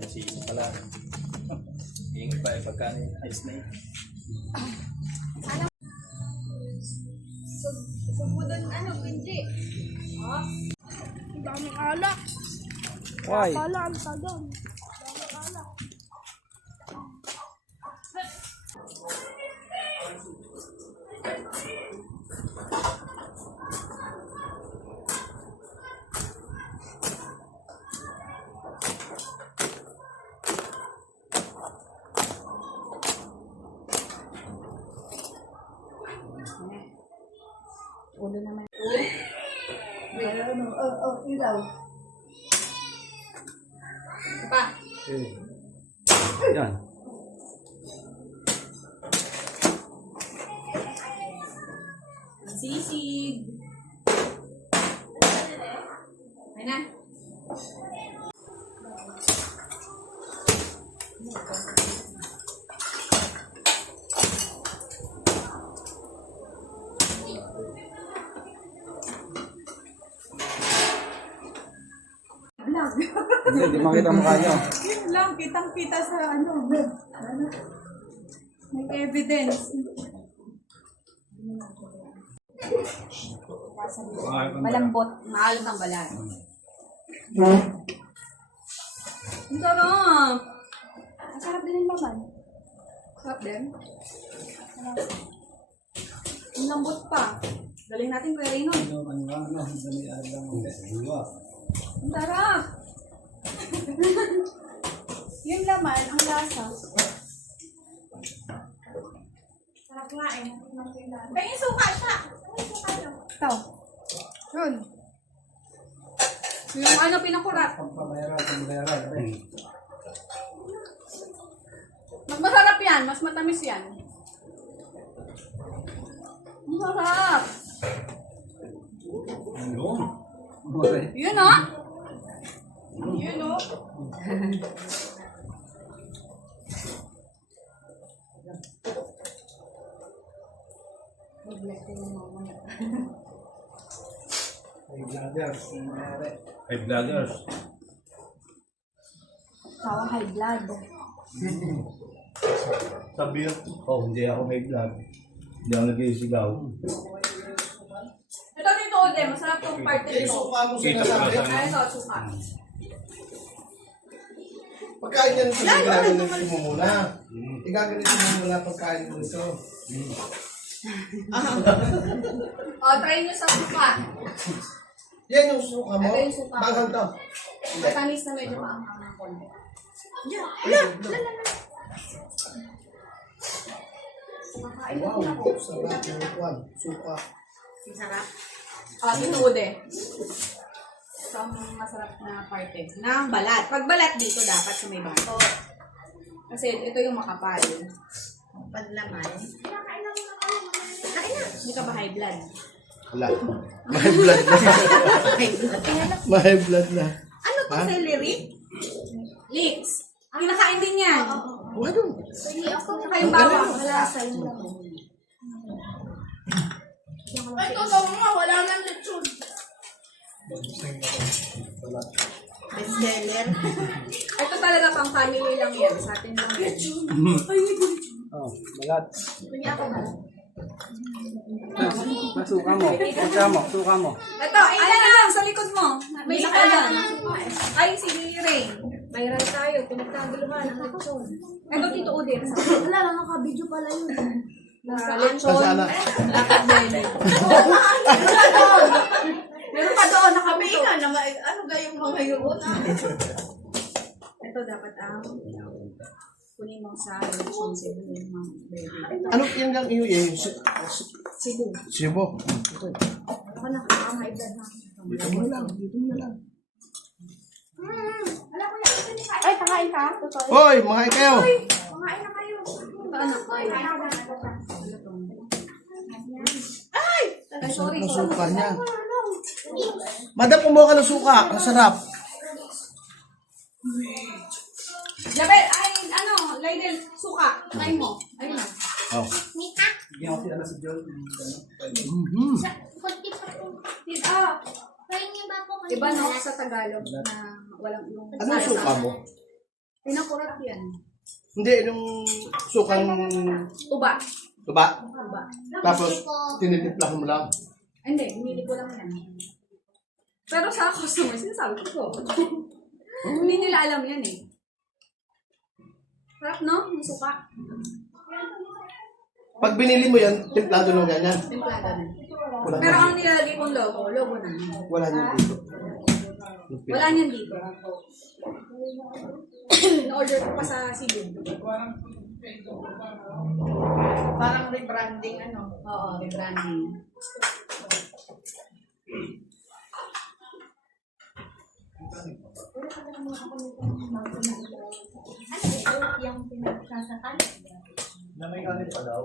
Kasi isa pala. Ingat pa yung pagkain. Ayos na yun. Subudan ano, Benji? Ha? Ang daming alak. Why? Akala ang tagang. Daming alak. Ulo naman. Ilaw. Pa. Yan. Sisig. Ay na. Vlog. Hindi, di makita mukha nyo. Yun lang, kitang-kita sa ano. May evidence. Malambot. Maalog ang balat. Ang sarap. Ang sarap din yung laman. Sarap din. Ang lambot pa. Galing natin kay Reyno. Ang sarap. Yung laman, ang lasa. Sarap nga eh. Kaya suka siya. Suka siya. Ito. Yun. Yung ano pinakurat. Mas masarap yan. Mas matamis yan. Ang sarap. Yun o. Yun o. Five vloggers. Tawa high blood. Sabi yun. Oh, hindi ako may vlog. Hindi ako nag-isigaw. Ito dito ulit. Masarap tong part dito. Kita ko na Ay, ito, suka. Pagkain yan sa gagawin mo muna. Igagalitin mo muna pagkain mo ito. O, try nyo sa suka. Yan yung suka mo? Ito yung suka. Bangang to. Matamis na medyo maanghang ng konti. Makain na Wow, din ako. sarap yung kwan. Suka. Sarap. O, tinuode. Ito ang masarap na parte. Ng balat. Pag balat dito, dapat sa may bato. Kasi ito yung makapal. Paglaman. Hindi ka ba high blood? Wala. May blood na. May blood na. Ano to, celery? Leeks. Kinakain din yan. Wado. Saka yung bawang. Malasa yung laman. Ito daw nga, wala nang lechon. Bestseller. Ito talaga pang family lang yan. Sa atin lang yan. Oh, balat. Kunya ako na. Suka mo. Suka mo. Suka mo. Ito, ayan na lang sa likod mo. May saka dyan. Ay, si Ray. May Ray tayo. Pinagkaguluhan ang lechon. Ito, Tito Udin. Wala lang, nakabidyo pala yun. Nasa lechon. Sana. Lakad din. Meron pa doon, nakabidyo. Ano gayong mga yun? Ito dapat ang kunin mo sa lechon Cebu. Ano yung lang iyo yung Cebu. Cebu. Ako na, high blood na. Dito mo lang. Dito mo lang. Wala ko yan. Ay, kakain ka? Totoo. Hoy, mga kayo. Kumain na kayo. Ano? Ay, Ay! ay, sorry. Ang suka niya. Madam, kumuha ka ng suka. Ang sarap. Jabel, ay, ano, Laydel, suka. Kain mo. Ayun na. Oh. Mika. Bigyan ko sila si John. Mm-hmm. Kunti pa rin. Ah, Pahingin ba po iba no, sa Tagalog na walang yung... Anong suka mo? Pinakurat yan. Hindi, yung sukang Tuba. tuba. Tuba. Tapos, tinitiplahan mo lang. Hindi, hinili ko lang yan. Pero sa customer, sinasabi ko. Hindi nila alam yan eh. Sarap no? Yung suka. Pag binili mo yan, timplado lang ganyan. Templado na. Wala Pero na. ang nilalagay kong logo na. Wala niyo dito. Wala niyan dito. In-order ko pa sa Cebu. Parang rebranding ano. Oo, rebranding. Ano yung pinagsasakan? Na may kanin pa daw.